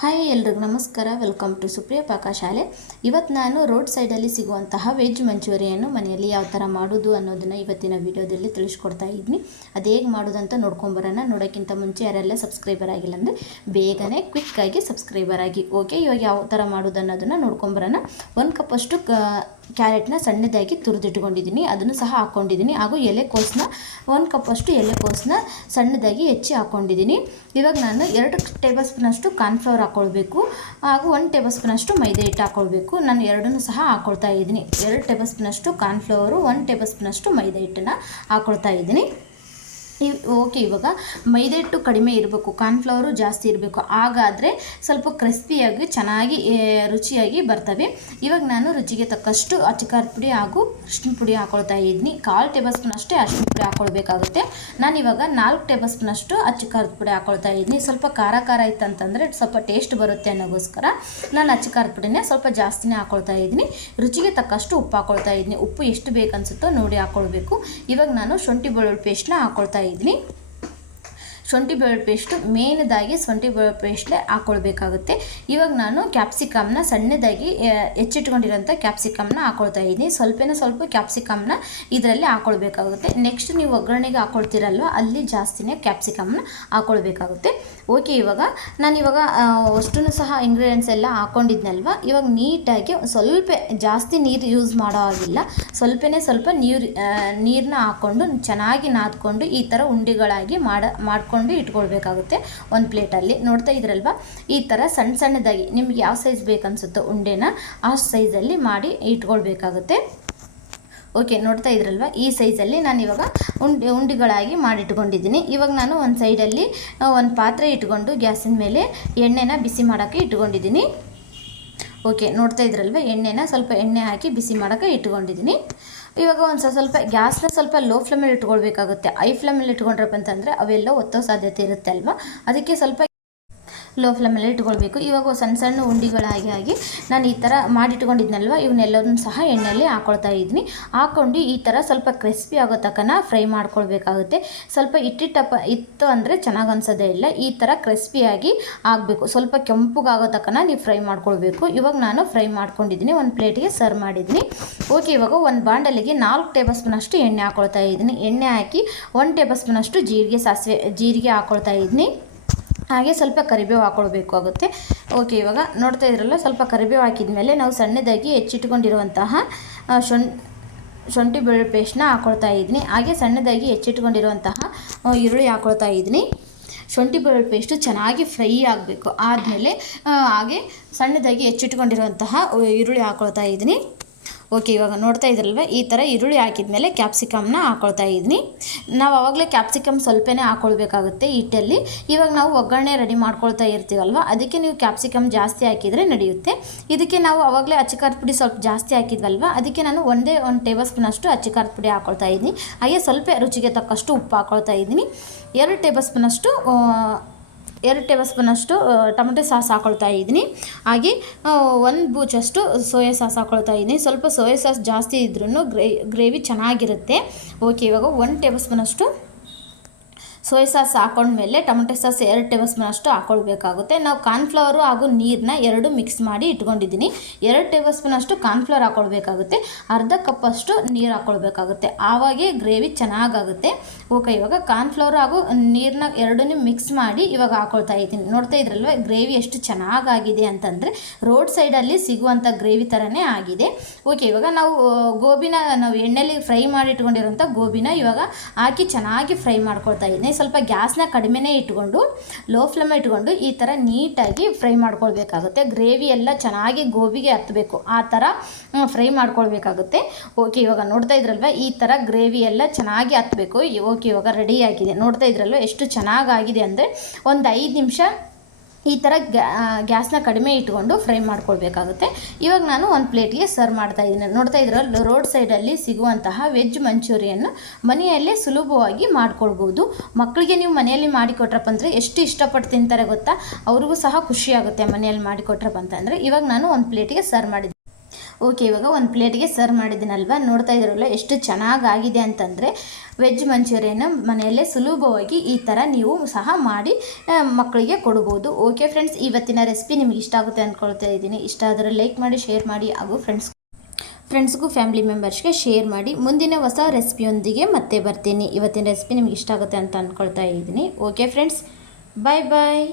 Hi ಎಲ್ರಿಗೂ ನಮಸ್ಕಾರ. Welcome to Supriya Pakashale. ಇವತ್ತು ನಾನು ರೋಡ್ ಸೈಡಲ್ಲಿ ಸಿಗುವಂತಹ ವೆಜ್ ಮಂಚೂರಿಯನ್ನು ಮನೆಯಲ್ಲಿ ಯಾವ ಥರ ಮಾಡೋದು ಅನ್ನೋದನ್ನು ಇವತ್ತಿನ ವಿಡಿಯೋದಲ್ಲಿ ತಿಳಿಸ್ಕೊಡ್ತಾ ಇದ್ದೀನಿ. ಅದು ಹೇಗೆ ಮಾಡೋದಂತ ನೋಡ್ಕೊಂಬರೋಣ. ನೋಡೋಕ್ಕಿಂತ ಮುಂಚೆ ಯಾರೆಲ್ಲ ಸಬ್ಸ್ಕ್ರೈಬರ್ ಆಗಿಲ್ಲ ಅಂದರೆ ಬೇಗನೆ ಕ್ವಿಕ್ಕಾಗಿ ಸಬ್ಸ್ಕ್ರೈಬರ್ ಆಗಿ. ಓಕೆ, ಇವಾಗ ಯಾವ ಥರ ಮಾಡೋದು ಅನ್ನೋದನ್ನು ನೋಡ್ಕೊಂಬರೋಣ. 1 ಕಪ್ಪಷ್ಟು ಕ್ಯಾರೆಟ್ನ ಸಣ್ಣದಾಗಿ ತುರಿದಿಟ್ಕೊಂಡಿದ್ದೀನಿ, ಅದನ್ನು ಸಹ ಹಾಕ್ಕೊಂಡಿದ್ದೀನಿ. ಹಾಗೂ ಎಲೆಕೋಸನ್ನ 1 ಕಪ್ಪಷ್ಟು ಎಲೆಕೋಸನ್ನ ಸಣ್ಣದಾಗಿ ಹೆಚ್ಚಿ ಹಾಕ್ಕೊಂಡಿದ್ದೀನಿ. ಇವಾಗ ನಾನು 2 ಟೇಬಲ್ ಸ್ಪೂನಷ್ಟು ಕಾರ್ನ್ಫ್ಲವರ್ ಹಾಕ್ಕೊಳ್ಬೇಕು, ಹಾಗೂ 1 ಟೇಬಲ್ ಸ್ಪೂನಷ್ಟು ಮೈದಾ ಹಿಟ್ಟು ಹಾಕ್ಕೊಳ್ಬೇಕು. ನಾನು ಎರಡನ್ನೂ ಸಹ ಹಾಕ್ಕೊಳ್ತಾ ಇದ್ದೀನಿ. 2 ಟೇಬಲ್ ಸ್ಪೂನಷ್ಟು ಕಾರ್ನ್ಫ್ಲವರು, 1 ಟೇಬಲ್ ಸ್ಪೂನಷ್ಟು ಮೈದಾ ಹಿಟ್ಟನ್ನು ಹಾಕ್ಕೊಳ್ತಾ ಇದ್ದೀನಿ. ಓಕೆ, ಇವಾಗ ಮೈದಾ ಹಿಟ್ಟು ಕಡಿಮೆ ಇರಬೇಕು, ಕಾರ್ನ್ಫ್ಲವರು ಜಾಸ್ತಿ ಇರಬೇಕು. ಹಾಗಾದರೆ ಸ್ವಲ್ಪ ಕ್ರಿಸ್ಪಿಯಾಗಿ ಚೆನ್ನಾಗಿ ರುಚಿಯಾಗಿ ಬರ್ತವೆ. ಇವಾಗ ನಾನು ರುಚಿಗೆ ತಕ್ಕಷ್ಟು ಅಚ್ಚಕಾರದ ಪುಡಿ ಹಾಗೂ ಅರಿಶಿನ ಪುಡಿ ಹಾಕ್ಕೊಳ್ತಾ ಇದ್ದೀನಿ. 1/4 ಟೇಬಲ್ ಸ್ಪೂನ್ ಅಷ್ಟೇ ಅರಿಶಿನ ಪುಡಿ ಹಾಕ್ಕೊಳ್ಬೇಕಾಗುತ್ತೆ. ನಾನು ಇವಾಗ 4 ಟೇಬಲ್ ಸ್ಪೂನಷ್ಟು ಅಚ್ಚಕಾರದ ಪುಡಿ ಹಾಕ್ಕೊಳ್ತಾ ಇದ್ದೀನಿ. ಸ್ವಲ್ಪ ಖಾರ ಇತ್ತಂತಂದರೆ ಸ್ವಲ್ಪ ಟೇಸ್ಟ್ ಬರುತ್ತೆ ಅನ್ನೋಗೋಸ್ಕರ ನಾನು ಅಚ್ಚಕಾರದ ಪುಡಿನೇ ಸ್ವಲ್ಪ ಜಾಸ್ತಿನೇ ಹಾಕ್ಕೊಳ್ತಾ ಇದ್ದೀನಿ. ರುಚಿಗೆ ತಕ್ಕಷ್ಟು ಉಪ್ಪು ಹಾಕ್ಕೊಳ್ತಾ ಇದ್ದೀನಿ. ಉಪ್ಪು ಎಷ್ಟು ಬೇಕನ್ಸುತ್ತೋ ನೋಡಿ ಹಾಕ್ಕೊಳ್ಬೇಕು. ಇವಾಗ ನಾನು ಶುಂಠಿ ಬೆಳ್ಳುಳ್ಳಿ ಪೇಸ್ಟ್ನ ಹಾಕ್ಕೊಳ್ತಾ ಇದ್ದೀನಿ. ಶುಂಠಿ ಬೆಳ್ಳುಳ್ಳಿ ಪೇಸ್ಟು ಮೇನದಾಗಿ ಶುಂಠಿ ಬೆಳ್ಳುಳ್ಳಿ ಪೇಸ್ಟ್ಲೆ ಹಾಕ್ಕೊಳ್ಬೇಕಾಗುತ್ತೆ. ಇವಾಗ ನಾನು ಕ್ಯಾಪ್ಸಿಕಮ್ನ ಸಣ್ಣದಾಗಿ ಹೆಚ್ಚಿಟ್ಕೊಂಡಿರೋಂಥ ಕ್ಯಾಪ್ಸಿಕಮ್ನ ಹಾಕ್ಕೊಳ್ತಾ ಇದ್ದೀನಿ. ಸ್ವಲ್ಪ ಕ್ಯಾಪ್ಸಿಕಮ್ನ ಇದರಲ್ಲಿ ಹಾಕ್ಕೊಳ್ಬೇಕಾಗುತ್ತೆ. ನೆಕ್ಸ್ಟ್ ನೀವು ಒಗ್ಗರಣೆಗೆ ಹಾಕ್ಕೊಳ್ತೀರಲ್ವ, ಅಲ್ಲಿ ಜಾಸ್ತಿನೇ ಕ್ಯಾಪ್ಸಿಕಮ್ನ ಹಾಕ್ಕೊಳ್ಬೇಕಾಗುತ್ತೆ. ಓಕೆ, ಇವಾಗ ನಾನಿವಾಗ ಅಷ್ಟನ್ನು ಸಹ ಇಂಗ್ರೀಡಿಯೆಂಟ್ಸ್ ಎಲ್ಲ ಹಾಕ್ಕೊಂಡಿದ್ನಲ್ವ, ಇವಾಗ ನೀಟಾಗಿ ಸ್ವಲ್ಪ ಜಾಸ್ತಿ ನೀರು ಯೂಸ್ ಮಾಡೋ ಆಗಿಲ್ಲ, ಸ್ವಲ್ಪ ನೀರನ್ನ ಹಾಕ್ಕೊಂಡು ಚೆನ್ನಾಗಿ ನಾದ್ಕೊಂಡು ಈ ಥರ ಉಂಡೆಗಳಾಗಿ ಮಾಡ್ಕೊಂಡು ಇಟ್ಕೊಳ್ಬೇಕಾಗುತ್ತೆ. ಒಂದು ಪ್ಲೇಟಲ್ಲಿ ನೋಡ್ತಾ ಇದ್ರಲ್ವ, ಈ ಥರ ಸಣ್ಣದಾಗಿ ನಿಮ್ಗೆ ಯಾವ ಸೈಜ್ ಬೇಕನ್ಸುತ್ತೋ ಉಂಡೆನ ಆ ಸೈಜಲ್ಲಿ ಮಾಡಿ ಇಟ್ಕೊಳ್ಬೇಕಾಗುತ್ತೆ. ಓಕೆ, ನೋಡ್ತಾ ಇದ್ರಲ್ವ, ಈ ಸೈಜಲ್ಲಿ ನಾನು ಇವಾಗ ಉಂಡೆಗಳಾಗಿ ಮಾಡಿಟ್ಕೊಂಡಿದ್ದೀನಿ. ಇವಾಗ ನಾನು ಒಂದು ಸೈಡಲ್ಲಿ ಒಂದು ಪಾತ್ರೆ ಇಟ್ಕೊಂಡು ಗ್ಯಾಸಿನ ಮೇಲೆ ಎಣ್ಣೆನ ಬಿಸಿ ಮಾಡೋಕ್ಕೆ ಇಟ್ಕೊಂಡಿದ್ದೀನಿ. ಓಕೆ, ನೋಡ್ತಾ ಇದ್ರಲ್ವ, ಸ್ವಲ್ಪ ಎಣ್ಣೆ ಹಾಕಿ ಬಿಸಿ ಮಾಡೋಕ್ಕೆ ಇಟ್ಕೊಂಡಿದ್ದೀನಿ. ಇವಾಗ ಒಂದು ಸ್ವಲ್ಪ ಗ್ಯಾಸ್ನ ಸ್ವಲ್ಪ ಲೋ ಫ್ಲೇಮಲ್ಲಿ ಇಟ್ಕೊಳ್ಬೇಕಾಗುತ್ತೆ. ಹೈ ಫ್ಲೇಮಲ್ಲಿ ಇಟ್ಕೊಂಡ್ರಪ್ಪ ಅಂತಂದರೆ ಅವೆಲ್ಲ ಒತ್ತೋ ಸಾಧ್ಯತೆ ಇರುತ್ತೆ ಅಲ್ವಾ, ಅದಕ್ಕೆ ಸ್ವಲ್ಪ ಲೋ ಫ್ಲೇಮಲ್ಲಿ ಇಟ್ಕೊಳ್ಬೇಕು. ಇವಾಗ ಸಣ್ಣ ಉಂಡೆಗಳಾಗಿ ನಾನು ಈ ಥರ ಮಾಡಿಟ್ಕೊಂಡಿದ್ನಲ್ವ, ಇವನ್ನೆಲ್ಲದನ್ನು ಸಹ ಎಣ್ಣೆಯಲ್ಲಿ ಹಾಕ್ಕೊಳ್ತಾ ಇದ್ದೀನಿ. ಹಾಕ್ಕೊಂಡು ಈ ಥರ ಸ್ವಲ್ಪ ಕ್ರಿಸ್ಪಿ ಆಗೋ ತನಕ ಫ್ರೈ ಮಾಡ್ಕೊಳ್ಬೇಕಾಗುತ್ತೆ. ಸ್ವಲ್ಪ ಇತ್ತು ಅಂದರೆ ಚೆನ್ನಾಗಿ ಅನ್ಸೋದೇ ಇಲ್ಲ. ಈ ಥರ ಕ್ರಿಸ್ಪಿಯಾಗಿ ಆಗಬೇಕು, ಸ್ವಲ್ಪ ಕೆಂಪುಗಾಗೋ ತನಕ ನೀವು ಫ್ರೈ ಮಾಡ್ಕೊಳ್ಬೇಕು. ಇವಾಗ ನಾನು ಫ್ರೈ ಮಾಡ್ಕೊಂಡಿದ್ದೀನಿ, ಒಂದು ಪ್ಲೇಟಿಗೆ ಸರ್ವ್ ಮಾಡಿದ್ದೀನಿ. ಓಕೆ, ಇವಾಗ ಒಂದು ಬಾಂಡಲಿಗೆ 4 ಟೇಬಲ್ ಸ್ಪೂನಷ್ಟು ಎಣ್ಣೆ ಹಾಕ್ಕೊಳ್ತಾ ಇದ್ದೀನಿ. ಎಣ್ಣೆ ಹಾಕಿ 1 ಟೇಬಲ್ ಸ್ಪೂನಷ್ಟು ಜೀರಿಗೆ ಹಾಕ್ಕೊಳ್ತಾ ಇದ್ದೀನಿ. ಹಾಗೆ ಸ್ವಲ್ಪ ಕರಿಬೇವು ಹಾಕ್ಕೊಳ್ಬೇಕಾಗುತ್ತೆ. ಓಕೆ, ಇವಾಗ ನೋಡ್ತಾ ಇದ್ರಲ್ಲ, ಸ್ವಲ್ಪ ಕರಿಬೇವು ಹಾಕಿದ ಮೇಲೆ ನಾವು ಸಣ್ಣದಾಗಿ ಹೆಚ್ಚಿಟ್ಕೊಂಡಿರುವಂತಹ ಶುಂಠಿ ಬೆಳ್ಳುಳ್ಳಿ ಪೇಸ್ಟ್ನ ಹಾಕ್ಕೊಳ್ತಾ ಇದ್ದೀನಿ. ಹಾಗೆ ಸಣ್ಣದಾಗಿ ಹೆಚ್ಚಿಟ್ಕೊಂಡಿರುವಂತಹ ಈರುಳ್ಳಿ ಹಾಕ್ಕೊಳ್ತಾ ಇದ್ದೀನಿ. ಶುಂಠಿ ಬೆಳ್ಳುಳ್ಳಿ ಪೇಸ್ಟು ಚೆನ್ನಾಗಿ ಫ್ರೈ ಆಗಬೇಕು. ಆದಮೇಲೆ ಹಾಗೆ ಸಣ್ಣದಾಗಿ ಹೆಚ್ಚಿಟ್ಕೊಂಡಿರುವಂತಹ ಈರುಳ್ಳಿ ಹಾಕ್ಕೊಳ್ತಾ ಇದ್ದೀನಿ. ಓಕೆ, ಇವಾಗ ನೋಡ್ತಾ ಇದ್ರಲ್ವ, ಈ ಥರ ಈರುಳ್ಳಿ ಹಾಕಿದ ಮೇಲೆ ಕ್ಯಾಪ್ಸಿಕಮ್ನ ಹಾಕ್ಕೊಳ್ತಾ ಇದ್ದೀನಿ. ನಾವು ಆವಾಗಲೇ ಕ್ಯಾಪ್ಸಿಕಮ್ ಸ್ವಲ್ಪನೇ ಹಾಕ್ಕೊಳ್ಬೇಕಾಗುತ್ತೆ ಹಿಟ್ಟಲ್ಲಿ. ಇವಾಗ ನಾವು ಒಗ್ಗರಣೆ ರೆಡಿ ಮಾಡ್ಕೊಳ್ತಾ ಇರ್ತೀವಲ್ವ, ಅದಕ್ಕೆ ನೀವು ಕ್ಯಾಪ್ಸಿಕಮ್ ಜಾಸ್ತಿ ಹಾಕಿದರೆ ನಡೆಯುತ್ತೆ. ಇದಕ್ಕೆ ನಾವು ಆವಾಗಲೇ ಅಚ್ಚಕಾರದ ಪುಡಿ ಸ್ವಲ್ಪ ಜಾಸ್ತಿ ಹಾಕಿದ್ವಲ್ವ, ಅದಕ್ಕೆ ನಾನು 1 ಟೇಬಲ್ ಸ್ಪೂನಷ್ಟು ಅಚ್ಚಕಾರದ ಪುಡಿ ಹಾಕ್ಕೊಳ್ತಾ ಇದ್ದೀನಿ. ಹಾಗೆ ಸ್ವಲ್ಪ ರುಚಿಗೆ ತಕ್ಕಷ್ಟು ಉಪ್ಪು ಹಾಕ್ಕೊಳ್ತಾ ಇದ್ದೀನಿ. 2 ಟೇಬಲ್ ಸ್ಪೂನಷ್ಟು ಟೊಮೆಟೊ ಸಾಸ್ ಹಾಕ್ಕೊಳ್ತಾ ಇದ್ದೀನಿ. ಹಾಗೆ 1 ಬೂಚಷ್ಟು ಸೋಯಾ ಸಾಸ್ ಹಾಕ್ಕೊಳ್ತಾ ಇದ್ದೀನಿ. ಸ್ವಲ್ಪ ಸೋಯಾ ಸಾಸ್ ಜಾಸ್ತಿ ಇದ್ರೂ ಗ್ರೇವಿ ಚೆನ್ನಾಗಿರುತ್ತೆ. ಓಕೆ, ಇವಾಗ 1 ಟೇಬಲ್ ಸ್ಪೂನಷ್ಟು ಸೋಯಾ ಸಾಸ್ ಹಾಕೊಂಡ್ಮೇಲೆ ಟೊಮೆಟೊ ಸಾಸ್ 2 ಟೇಬಲ್ ಸ್ಪೂನಷ್ಟು ಹಾಕ್ಕೊಳ್ಬೇಕಾಗುತ್ತೆ. ನಾವು ಕಾರ್ನ್ಫ್ಲವರು ಹಾಗೂ ನೀರನ್ನ 2 ಮಿಕ್ಸ್ ಮಾಡಿ ಇಟ್ಕೊಂಡಿದ್ದೀನಿ. 2 ಟೇಬಲ್ ಸ್ಪೂನಷ್ಟು ಕಾರ್ನ್ಫ್ಲವರ್ ಹಾಕ್ಕೊಳ್ಬೇಕಾಗುತ್ತೆ, ಅರ್ಧ ಕಪ್ಪಷ್ಟು ನೀರು ಹಾಕ್ಕೊಳ್ಬೇಕಾಗುತ್ತೆ. ಆವಾಗೇ ಗ್ರೇವಿ ಚೆನ್ನಾಗಾಗುತ್ತೆ. ಓಕೆ, ಇವಾಗ ಕಾರ್ನ್ಫ್ಲವರ್ ಹಾಗೂ ನೀರನ್ನ 2 ಮಿಕ್ಸ್ ಮಾಡಿ ಇವಾಗ ಹಾಕ್ಕೊಳ್ತಾ ಇದ್ದೀನಿ. ನೋಡ್ತಾ ಇದ್ರಲ್ವ, ಗ್ರೇವಿ ಎಷ್ಟು ಚೆನ್ನಾಗಾಗಿದೆ ಅಂತಂದರೆ ರೋಡ್ ಸೈಡಲ್ಲಿ ಸಿಗುವಂಥ ಗ್ರೇವಿ ಥರನೇ ಆಗಿದೆ. ಓಕೆ, ಇವಾಗ ನಾವು ಎಣ್ಣೆಯಲ್ಲಿ ಫ್ರೈ ಮಾಡಿ ಇಟ್ಕೊಂಡಿರೋಂಥ ಗೋಬಿನ ಇವಾಗ ಹಾಕಿ ಚೆನ್ನಾಗಿ ಫ್ರೈ ಮಾಡ್ಕೊಳ್ತಾ ಇದ್ದೀನಿ. ಸ್ವಲ್ಪ ಗ್ಯಾಸ್ನ ಕಡಿಮೆನೇ ಇಟ್ಕೊಂಡು ಲೋ ಫ್ಲೇಮ್ ಇಟ್ಕೊಂಡು ಈ ಥರ ನೀಟಾಗಿ ಫ್ರೈ ಮಾಡ್ಕೊಳ್ಬೇಕಾಗುತ್ತೆ. ಗ್ರೇವಿ ಎಲ್ಲ ಚೆನ್ನಾಗಿ ಗೋಬಿಗೆ ಹತ್ತಬೇಕು, ಆ ಥರ ಫ್ರೈ ಮಾಡ್ಕೊಳ್ಬೇಕಾಗುತ್ತೆ. ಓಕೆ, ಇವಾಗ ನೋಡ್ತಾ ಇದ್ರಲ್ವ, ಈ ಥರ ಗ್ರೇವಿ ಎಲ್ಲ ಚೆನ್ನಾಗಿ ಹತ್ತಬೇಕು. ಓಕೆ, ಇವಾಗ ರೆಡಿ ಆಗಿದೆ. ನೋಡ್ತಾ ಇದ್ರಲ್ವ, ಎಷ್ಟು ಚೆನ್ನಾಗಾಗಿದೆ ಅಂದರೆ ಒಂದು 5 ನಿಮಿಷ ಈ ಥರ ಗ್ಯಾಸ್ನ ಕಡಿಮೆ ಇಟ್ಕೊಂಡು ಫ್ರೈ ಮಾಡ್ಕೊಳ್ಬೇಕಾಗುತ್ತೆ. ಇವಾಗ ನಾನು ಒಂದು ಪ್ಲೇಟಿಗೆ ಸರ್ವ್ ಮಾಡ್ತಾ ಇದ್ದೀನಿ. ನೋಡ್ತಾ ಇದ್ರಲ್ಲಿ ರೋಡ್ ಸೈಡಲ್ಲಿ ಸಿಗುವಂತಹ ವೆಜ್ ಮಂಚೂರಿಯನ್ನು ಮನೆಯಲ್ಲೇ ಸುಲಭವಾಗಿ ಮಾಡ್ಕೊಳ್ಬೋದು. ಮಕ್ಕಳಿಗೆ ನೀವು ಮನೆಯಲ್ಲಿ ಮಾಡಿಕೊಟ್ರಪ್ಪ ಅಂದರೆ ಎಷ್ಟು ಇಷ್ಟಪಟ್ಟು ತಿಂತಾರೆ ಗೊತ್ತಾ, ಅವ್ರಿಗೂ ಸಹ ಖುಷಿಯಾಗುತ್ತೆ ಮನೆಯಲ್ಲಿ ಮಾಡಿಕೊಟ್ರಪ್ಪ ಅಂತಂದರೆ. ಇವಾಗ ನಾನು ಒಂದು ಪ್ಲೇಟಿಗೆ ಸರ್ವ್ ಮಾಡಿದ್ದೀನಿ. ಓಕೆ, ಇವಾಗ ಒಂದು ಪ್ಲೇಟ್ಗೆ ಸರ್ವ್ ಮಾಡಿದ್ದೀನಲ್ವ, ನೋಡ್ತಾ ಇದ್ದೀರಲ್ಲ ಎಷ್ಟು ಚೆನ್ನಾಗಾಗಿದೆ ಅಂತಂದರೆ ವೆಜ್ ಮಂಚೂರಿಯನ್ನ ಮನೆಯಲ್ಲೇ ಸುಲಭವಾಗಿ ಈ ಥರ ನೀವು ಸಹ ಮಾಡಿ ಮಕ್ಕಳಿಗೆ ಕೊಡ್ಬೋದು. ಓಕೆ ಫ್ರೆಂಡ್ಸ್, ಇವತ್ತಿನ ರೆಸಿಪಿ ನಿಮ್ಗೆ ಇಷ್ಟ ಆಗುತ್ತೆ ಅಂದ್ಕೊಳ್ತಾ ಇದ್ದೀನಿ. ಇಷ್ಟ ಆದರೆ ಲೈಕ್ ಮಾಡಿ, ಶೇರ್ ಮಾಡಿ ಹಾಗೂ ಫ್ರೆಂಡ್ಸ್ಗೂ ಫ್ಯಾಮಿಲಿ ಮೆಂಬರ್ಸ್ಗೆ ಶೇರ್ ಮಾಡಿ. ಮುಂದಿನ ಹೊಸ ರೆಸಿಪಿಯೊಂದಿಗೆ ಮತ್ತೆ ಬರ್ತೀನಿ. ಇವತ್ತಿನ ರೆಸಿಪಿ ನಿಮ್ಗೆ ಇಷ್ಟ ಆಗುತ್ತೆ ಅಂತ ಅಂದ್ಕೊಳ್ತಾ ಇದ್ದೀನಿ. ಓಕೆ ಫ್ರೆಂಡ್ಸ್, ಬಾಯ್ ಬಾಯ್.